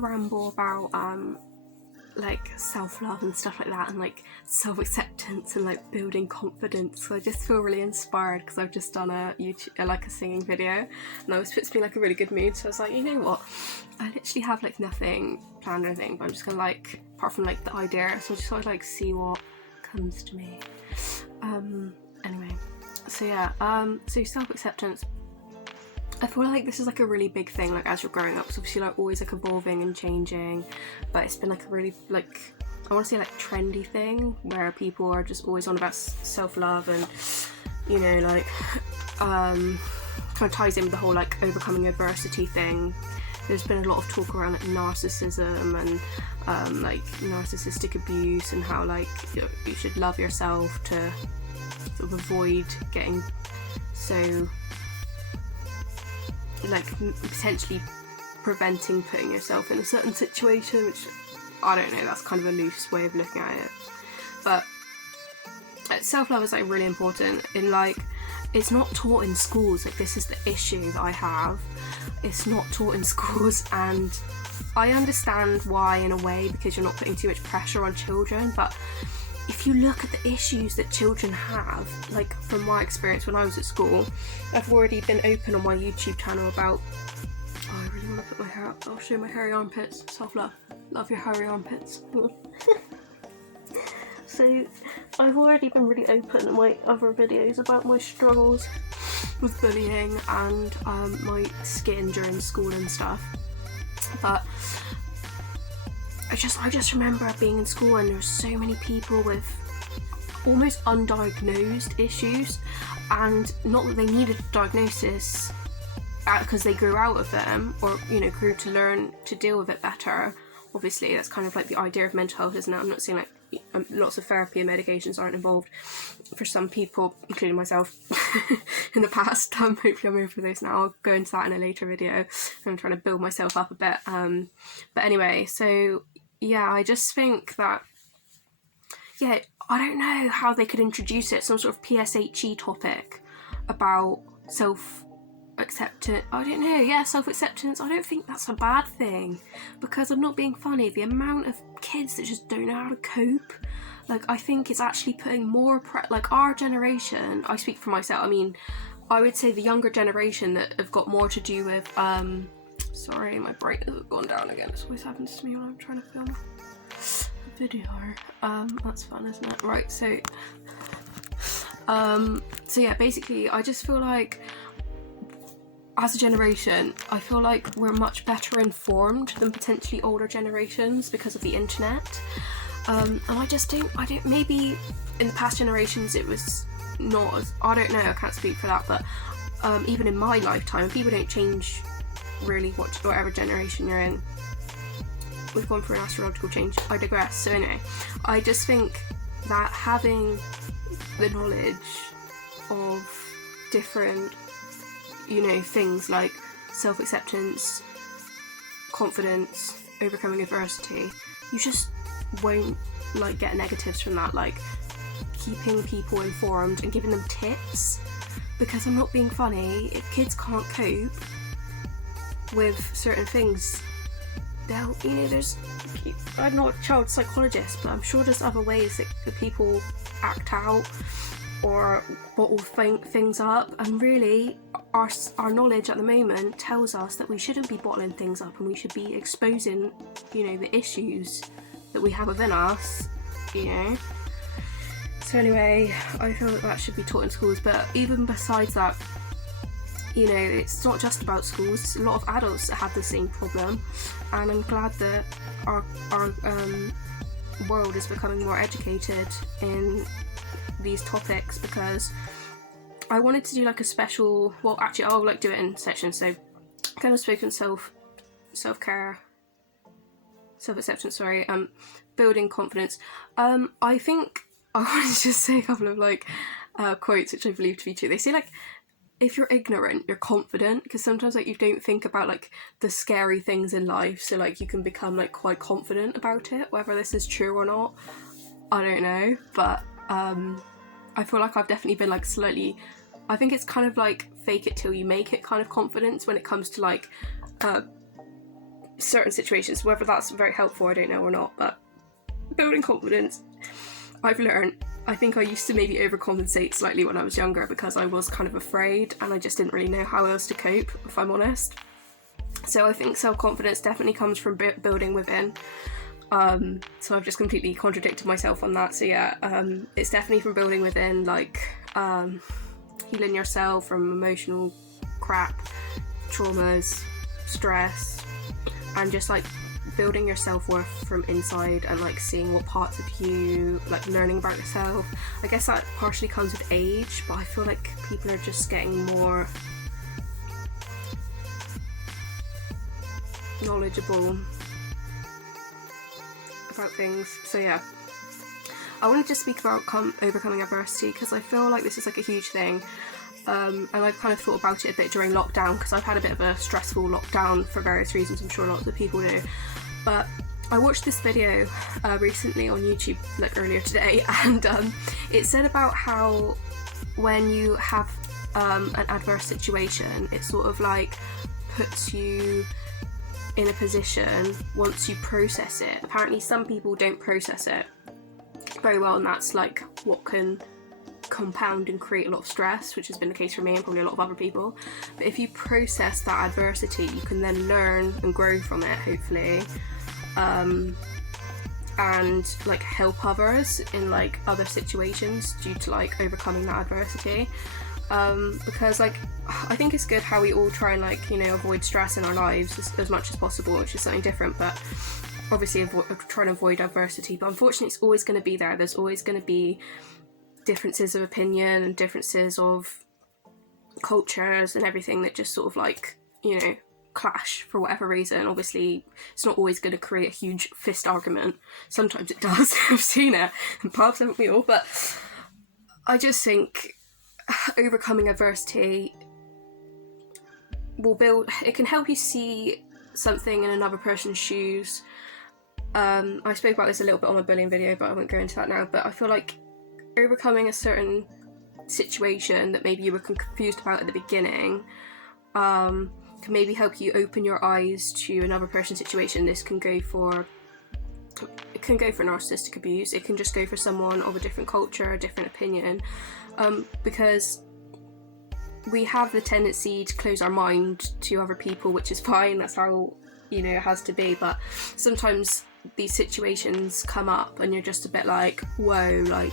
ramble about like self-love and stuff like that, and like self-acceptance and like building confidence. So I just feel really inspired because I've just done a singing video, and that puts me in like a really good mood. So I was like, you know what, I literally have like nothing planned or anything, but I'm just gonna like, apart from like the idea, so I just sort of like see what comes to me. Anyway, so yeah, so self-acceptance, I feel like this is like a really big thing, like as you're growing up. It's obviously like always like evolving and changing, but it's been like a really, like, I want to say like trendy thing where people are just always on about self-love, and you know, like kind of ties in with the whole like overcoming adversity thing. There's been a lot of talk around like narcissism and like narcissistic abuse, and how like you should love yourself to sort of avoid getting so, like, potentially preventing putting yourself in a certain situation, which I don't know, that's kind of a loose way of looking at it. But self-love is like really important in like, it's not taught in schools. Like, this is the issue that I have, it's not taught in schools, and I understand why in a way, because you're not putting too much pressure on children. But if you look at the issues that children have, like from my experience when I was at school, I've already been open on my YouTube channel about, oh, I really want to put my hair up, I'll show my hairy armpits. Self-love, love your hairy armpits. So I've already been really open in my other videos about my struggles with bullying and my skin during school and stuff. But I just remember being in school, and there were so many people with almost undiagnosed issues, and not that they needed a diagnosis because they grew out of them, or you know, grew to learn to deal with it better. Obviously that's kind of like the idea of mental health, isn't it? I'm not saying like lots of therapy and medications aren't involved for some people, including myself, in the past. Hopefully I'm over this now. I'll go into that in a later video. I'm trying to build myself up a bit. But anyway, so yeah, I just think that, yeah, I don't know how they could introduce it, some sort of PSHE topic about self-acceptance. I don't know, yeah, self-acceptance. I don't think that's a bad thing, because I'm not being funny. The amount of kids that just don't know how to cope, like, I think it's actually putting more like our generation, I speak for myself, I mean, I would say the younger generation that have got more to do with, sorry, my brightness has gone down again. This always happens to me when I'm trying to film a video. That's fun, isn't it? Right, so yeah, basically, I just feel like as a generation, I feel like we're much better informed than potentially older generations because of the internet. And I don't, maybe in the past generations it was not as, I don't know, I can't speak for that, but even in my lifetime, people don't change really whatever generation you're in. We've gone through an astrological change, I digress. So anyway, I just think that having the knowledge of different, you know, things like self-acceptance, confidence, overcoming adversity, you just won't like get negatives from that. Like, keeping people informed and giving them tips, because I'm not being funny, if kids can't cope with certain things, they'll, you know, I'm not a child psychologist, but I'm sure there's other ways that people act out or bottle things up, and really our knowledge at the moment tells us that we shouldn't be bottling things up, and we should be exposing, you know, the issues that we have within us, you know. So anyway, I feel that should be taught in schools. But even besides that, you know, it's not just about schools, it's a lot of adults that have the same problem, and I'm glad that our world is becoming more educated in these topics, because I wanted to do like a special, well actually I'll like do it in sections, so kind of spoken self-care, self-acceptance, sorry, building confidence. I think I wanted to just say a couple of like quotes which I believe to be true. They say like, if you're ignorant, you're confident, because sometimes like you don't think about like the scary things in life, so like you can become like quite confident about it. Whether this is true or not, I don't know, but I feel like I've definitely been like slightly, I think it's kind of like fake it till you make it kind of confidence when it comes to like certain situations. Whether that's very helpful, I don't know or not, but building confidence, I've learned, I think I used to maybe overcompensate slightly when I was younger because I was kind of afraid and I just didn't really know how else to cope, if I'm honest. So I think self-confidence definitely comes from building within. So I've just completely contradicted myself on that. So yeah, it's definitely from building within, like healing yourself from emotional crap, traumas, stress, and just like building your self-worth from inside and like seeing what parts of you, like learning about yourself. I guess that partially comes with age, but I feel like people are just getting more knowledgeable about things. So yeah, I wanted to speak about overcoming adversity because I feel like this is like a huge thing, and I've kind of thought about it a bit during lockdown because I've had a bit of a stressful lockdown for various reasons. I'm sure lots of people do, but I watched this video recently on YouTube, like earlier today, and it said about how when you have an adverse situation, it sort of like puts you in a position, once you process it. Apparently some people don't process it very well, and that's like what can compound and create a lot of stress, which has been the case for me and probably a lot of other people. But if you process that adversity, you can then learn and grow from it, hopefully, and like help others in like other situations due to like overcoming that adversity. Because like I think it's good how we all try and like, you know, avoid stress in our lives as much as possible, which is something different, but obviously trying to avoid adversity. But unfortunately it's always going to be there. There's always going to be differences of opinion and differences of cultures and everything that just sort of like, you know, clash for whatever reason. Obviously it's not always going to create a huge fist argument. Sometimes it does. I've seen it in pubs, haven't we all? But I just think overcoming adversity it can help you see something in another person's shoes. I spoke about this a little bit on my bullying video, but I won't go into that now. But I feel like overcoming a certain situation that maybe you were confused about at the beginning can maybe help you open your eyes to another person's situation. This can go for narcissistic abuse. It can just go for someone of a different culture, a different opinion, because we have the tendency to close our mind to other people, which is fine. That's how, you know, it has to be. But sometimes these situations come up and you're just a bit like, whoa, like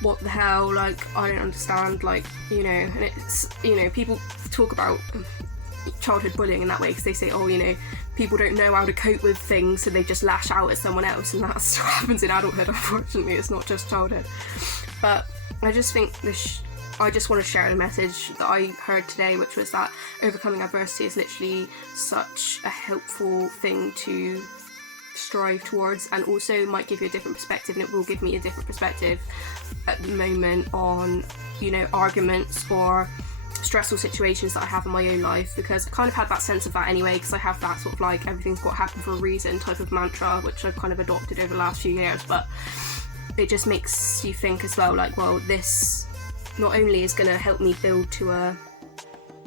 what the hell, like I don't understand, like, you know. And it's, you know, people talk about childhood bullying in that way because they say, oh, you know, people don't know how to cope with things, so they just lash out at someone else, and that's what happens in adulthood. Unfortunately, it's not just childhood. But I just think I just want to share a message that I heard today, which was that overcoming adversity is literally such a helpful thing to strive towards, and also might give you a different perspective, and it will give me a different perspective at the moment on, you know, arguments or stressful situations that I have in my own life, because I kind of had that sense of that anyway, because I have that sort of like everything's got to happen for a reason type of mantra, which I've kind of adopted over the last few years. But it just makes you think as well, like, well, this not only is going to help me build to a,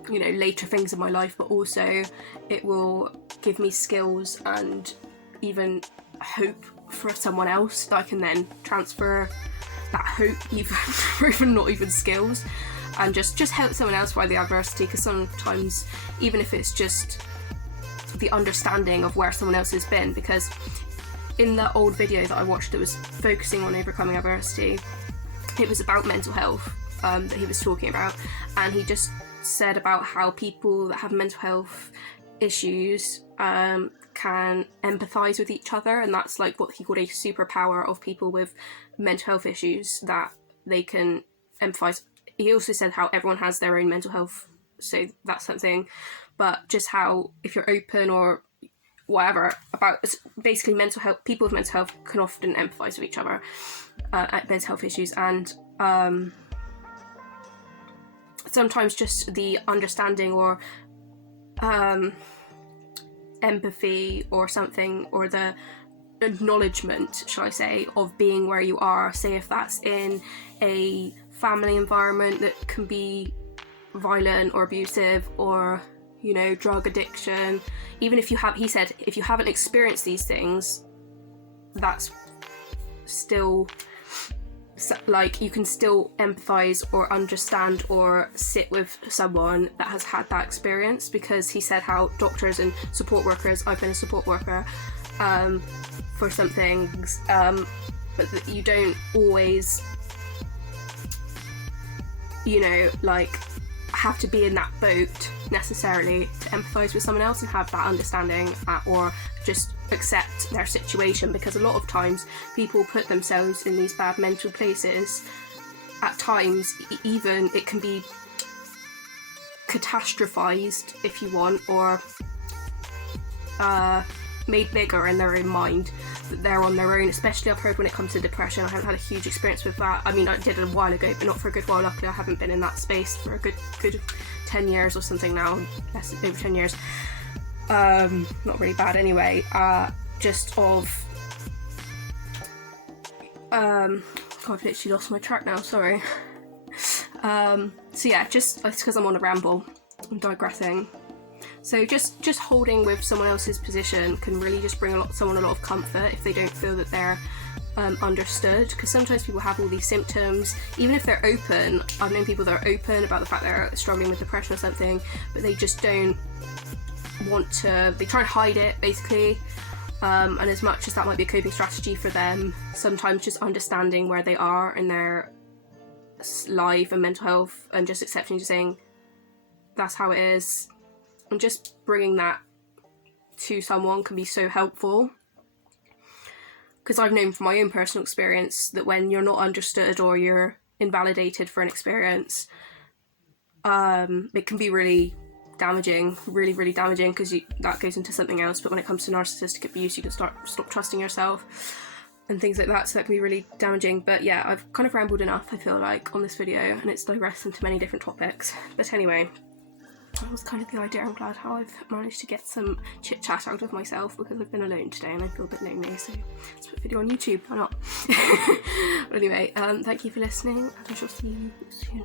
you know, later things in my life, but also it will give me skills and even hope for someone else that I can then transfer that hope even, or even not even skills, and just help someone else by the adversity. Because sometimes, even if it's just the understanding of where someone else has been, because in the old video that I watched that was focusing on overcoming adversity, it was about mental health that he was talking about, and he just said about how people that have mental health issues can empathise with each other, and that's like what he called a superpower of people with mental health issues, that they can empathise. He also said how everyone has their own mental health, so that's something, but just how if you're open or whatever about basically mental health, people with mental health can often empathise with each other at mental health issues, and sometimes just the understanding or empathy or something, or the acknowledgement, shall I say, of being where you are, say if that's in a family environment that can be violent or abusive, or, you know, drug addiction. Even if you have, he said, if you haven't experienced these things, that's still, like, you can still empathize or understand or sit with someone that has had that experience, because he said how doctors and support workers, I've been a support worker for some things, but that you don't always, you know, like, have to be in that boat necessarily to empathize with someone else and have that understanding, or just accept their situation, because a lot of times people put themselves in these bad mental places. At times even it can be catastrophized, if you want, or made bigger in their own mind, that they're on their own. Especially I've heard when it comes to depression. I haven't had a huge experience with that. I mean, I did a while ago, but not for a good while. Luckily I haven't been in that space for a good 10 years or something now, less, over 10 years. Not really bad anyway, just of God, I've literally lost my track now, sorry. So yeah, just, it's because I'm on a ramble, I'm digressing. So just holding with someone else's position can really just bring someone a lot of comfort if they don't feel that they're understood, because sometimes people have all these symptoms, even if they're open. I've known people that are open about the fact they're struggling with depression or something, but they just don't want to, they try and hide it basically, and as much as that might be a coping strategy for them, sometimes just understanding where they are in their life and mental health, and just accepting, just saying that's how it is, and just bringing that to someone can be so helpful. Because I've known from my own personal experience that when you're not understood or you're invalidated for an experience, it can be really damaging, really damaging, because that goes into something else. But when it comes to narcissistic abuse, you can stop trusting yourself and things like that, so that can be really damaging. But yeah, I've kind of rambled enough, I feel like, on this video, and it's digressed into many different topics. But anyway, that was kind of the idea. I'm glad how I've managed to get some chit chat out of myself, because I've been alone today and I feel a bit lonely, so let's put a video on YouTube, why not? But anyway, thank you for listening, and I shall see you soon.